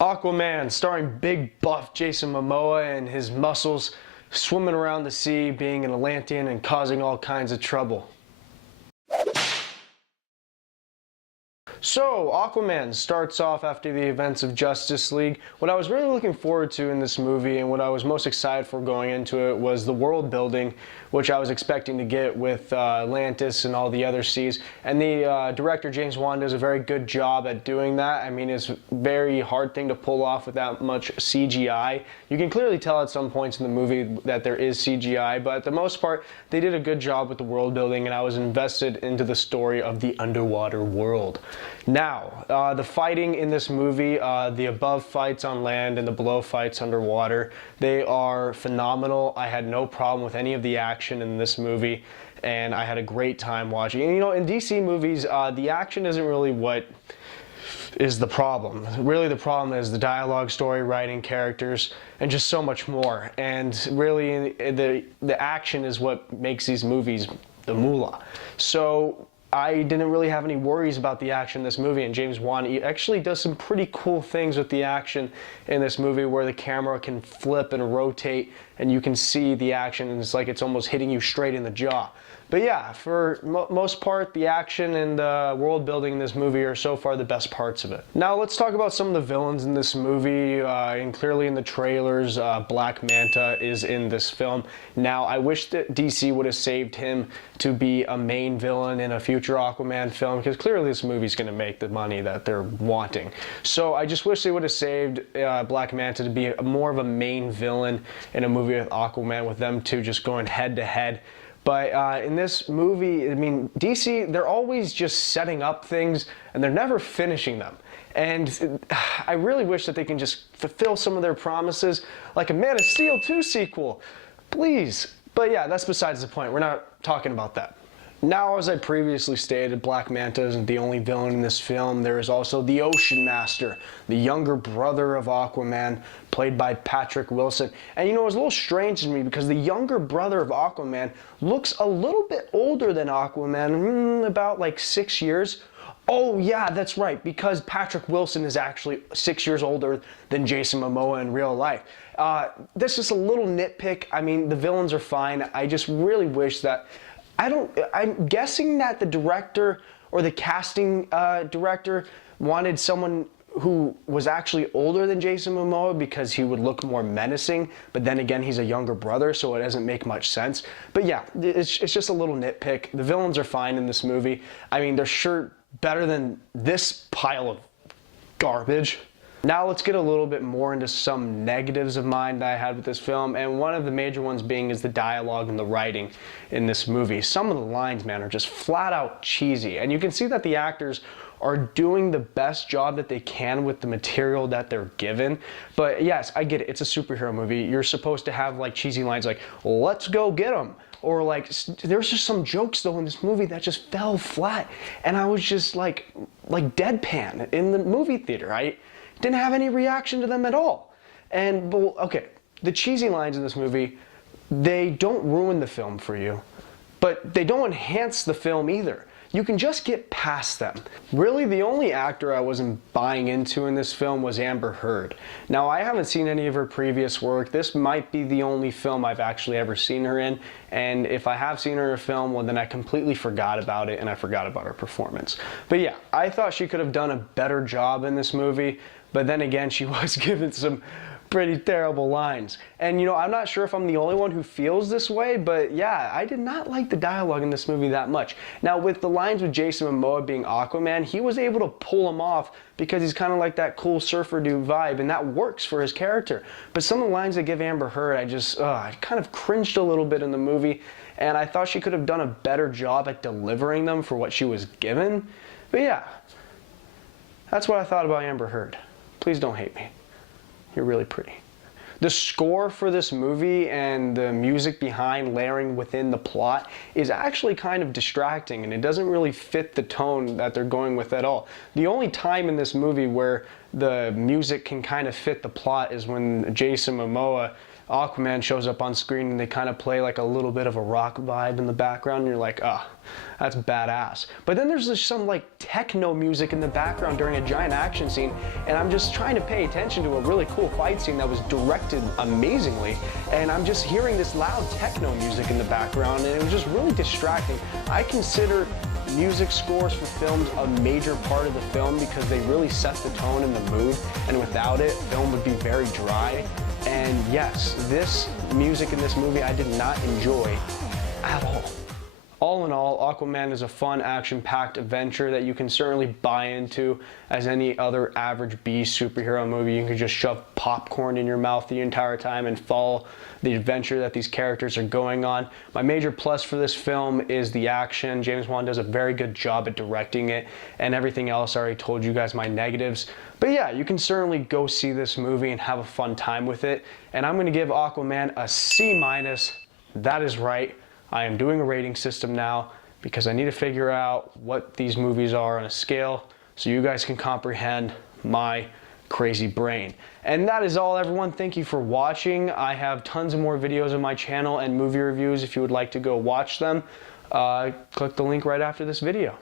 Aquaman, starring big buff Jason Momoa and his muscles swimming around the sea, being an Atlantean and causing all kinds of trouble. So, Aquaman starts off after the events of Justice League. What I was really looking forward to in this movie and what I was most excited for going into it was the world building, which I was expecting to get with Atlantis and all the other seas. And the director, James Wan, does a very good job at doing that. I mean, it's a very hard thing to pull off without much CGI. You can clearly tell at some points in the movie that there is CGI, but at the most part, they did a good job with the world building, and I was invested into the story of the underwater world. Now, the fighting in this movie, the above fights on land and the below fights underwater, they are phenomenal. I had no problem with any of the action in this movie, and I had a great time watching. And you know, in DC movies, the action isn't really what is the problem. Really, the problem is the dialogue, story, writing, characters, and just so much more. And really, the action is what makes these movies the moolah. So I didn't really have any worries about the action in this movie, and James Wan actually does some pretty cool things with the action in this movie where the camera can flip and rotate and you can see the action, and it's like it's almost hitting you straight in the jaw. But yeah, for most part, the action and the world building in this movie are so far the best parts of it. Now let's talk about some of the villains in this movie, and clearly in the trailers, Black Manta is in this film. Now I wish that DC would have saved him to be a main villain in a future Aquaman film, because clearly this movie's going to make the money that they're wanting. So I just wish they would have saved Black Manta to be more of a main villain in a movie with Aquaman, with them two just going head to head. But in this movie, I mean, DC, they're always just setting up things and they're never finishing them. And I really wish that they can just fulfill some of their promises, like a Man of Steel 2 sequel, please. But yeah, that's besides the point. We're not talking about that. Now, as I previously stated, Black Manta isn't the only villain in this film. There is also the Ocean Master, the younger brother of Aquaman, played by Patrick Wilson. And you know, it was a little strange to me because the younger brother of Aquaman looks a little bit older than Aquaman, about like 6 years. Oh yeah, that's right, because Patrick Wilson is actually 6 years older than Jason Momoa in real life. This is a little nitpick. I mean, the villains are fine. I just really wish that I'm guessing that the director or the casting director wanted someone who was actually older than Jason Momoa because he would look more menacing, but then again, he's a younger brother, so it doesn't make much sense. But yeah, it's just a little nitpick. The villains are fine in this movie. I mean, they're sure better than this pile of garbage. Now let's get a little bit more into some negatives of mine that I had with this film, and one of the major ones being is the dialogue and the writing in this movie. Some of the lines, man, are just flat out cheesy, and you can see that the actors are doing the best job that they can with the material that they're given. But yes, I get it, it's a superhero movie. You're supposed to have like cheesy lines like, let's go get them. Or like, there's just some jokes though in this movie that just fell flat, and I was just like deadpan in the movie theater. I didn't have any reaction to them at all. And, okay, the cheesy lines in this movie, they don't ruin the film for you, but they don't enhance the film either. You can just get past them. Really, the only actor I wasn't buying into in this film was Amber Heard. Now, I haven't seen any of her previous work. This might be the only film I've actually ever seen her in, and if I have seen her in a film, well, then I completely forgot about it, and I forgot about her performance. But yeah, I thought she could have done a better job in this movie, but then again, she was given some pretty terrible lines. And you know, I'm not sure if I'm the only one who feels this way, but yeah, I did not like the dialogue in this movie that much. Now, with the lines with Jason Momoa being Aquaman, he was able to pull them off because he's kind of like that cool surfer dude vibe, and that works for his character. But some of the lines that give Amber Heard, I kind of cringed a little bit in the movie, and I thought she could have done a better job at delivering them for what she was given. But yeah, that's what I thought about Amber Heard. Please don't hate me. You're really pretty. The score for this movie and the music behind layering within the plot is actually kind of distracting, and it doesn't really fit the tone that they're going with at all. The only time in this movie where the music can kind of fit the plot is when Jason Momoa Aquaman shows up on screen and they kind of play like a little bit of a rock vibe in the background, and you're like, ah, that's badass. But then there's just some like techno music in the background during a giant action scene, and I'm just trying to pay attention to a really cool fight scene that was directed amazingly, and I'm just hearing this loud techno music in the background, and it was just really distracting. I consider music scores for films a major part of the film because they really set the tone and the mood, and without it, film would be very dry. And yes, this music in this movie I did not enjoy at all. All in all, Aquaman is a fun, action-packed adventure that you can certainly buy into as any other average B superhero movie. You can just shove popcorn in your mouth the entire time and follow the adventure that these characters are going on. My major plus for this film is the action. James Wan does a very good job at directing it, and everything else I already told you guys my negatives. But yeah, you can certainly go see this movie and have a fun time with it. And I'm gonna give Aquaman a C-. That is right. I am doing a rating system now because I need to figure out what these movies are on a scale so you guys can comprehend my crazy brain. And that is all, everyone. Thank you for watching. I have tons of more videos on my channel and movie reviews if you would like to go watch them. Click the link right after this video.